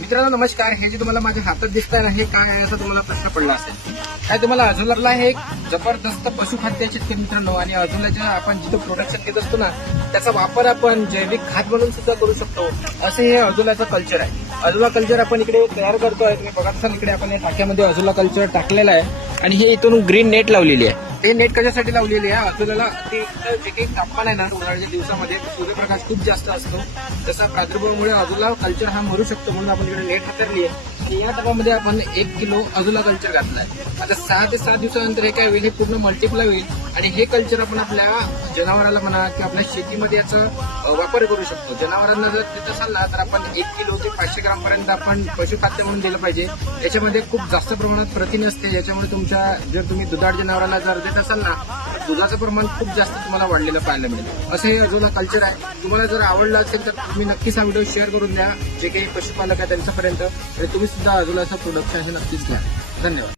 मित्रांनो नमस्कार. हे जे तुम्हाला माझ्या हातात दिसत आहे ना, हे काय आहे असा तुम्हाला प्रश्न पडला असेल. काय तुम्हाला अझुलाला हे एक जबरदस्त पशुखाद्य आहे शेतकरी मित्रांनो. आणि अझुलाच्या आपण जिथं प्रोडक्शन घेत असतो ना, त्याचा वापर आपण जैविक खाद म्हणून सुद्धा करू शकतो. असे हे अझुलाचं कल्चर आहे. अझुला कल्चर आपण इकडे तयार करतोय. तुम्ही बघत असाल इकडे आपण या टाक्यामध्ये अझुला कल्चर टाकलेला आहे आणि हे इथून ग्रीन नेट लावलेली आहे. हे नेट कशासाठी लावलेली आहे? अझुलाला जे काही तापमान आहे ना उन्हाळ्याच्या दिवसामध्ये सूर्यप्रकाश खूप जास्त असतो. त्याचा प्रादुर्भावामुळे अझुला कल्चर हा मरू शकतो, म्हणून आपण इकडे नेट उतरली आहे. या डब्यामध्ये आपण 1 किलो अझुला कल्चर घातलाय. आता 6 ते 7 दिवसानंतर हे काय होईल, हे पूर्ण मल्टिप्लाय होईल आणि हे कल्चर आपण आपल्या जनावराला म्हणा किंवा आपल्या शेतीमध्ये याचा वापर करू शकतो. जनावरांना जर देत असाल ना, तर आपण 1 किलो ते 500 ग्राम पर्यंत आपण पशुखाद्य म्हणून दिलं पाहिजे. याच्यामध्ये खूप जास्त प्रमाणात प्रथिने असते. याच्यामुळे तुमच्या जर तुम्ही दुधाळ जनावरांना जर देत असाल ना, तर दुधाचं प्रमाण खूप जास्त तुम्हाला वाढलेलं पाहायला मिळेल. असं हे अझुला कल्चर आहे. तुम्हाला जर आवडलं असेल तर तुम्ही नक्कीच हा व्हिडिओ शेअर करून द्या जे काही पशुपालक आहे त्यांच्यापर्यंत. आणि तुम्ही सुद्धा अझुलाचं प्रोडक्शन हे नक्कीच घ्या. धन्यवाद.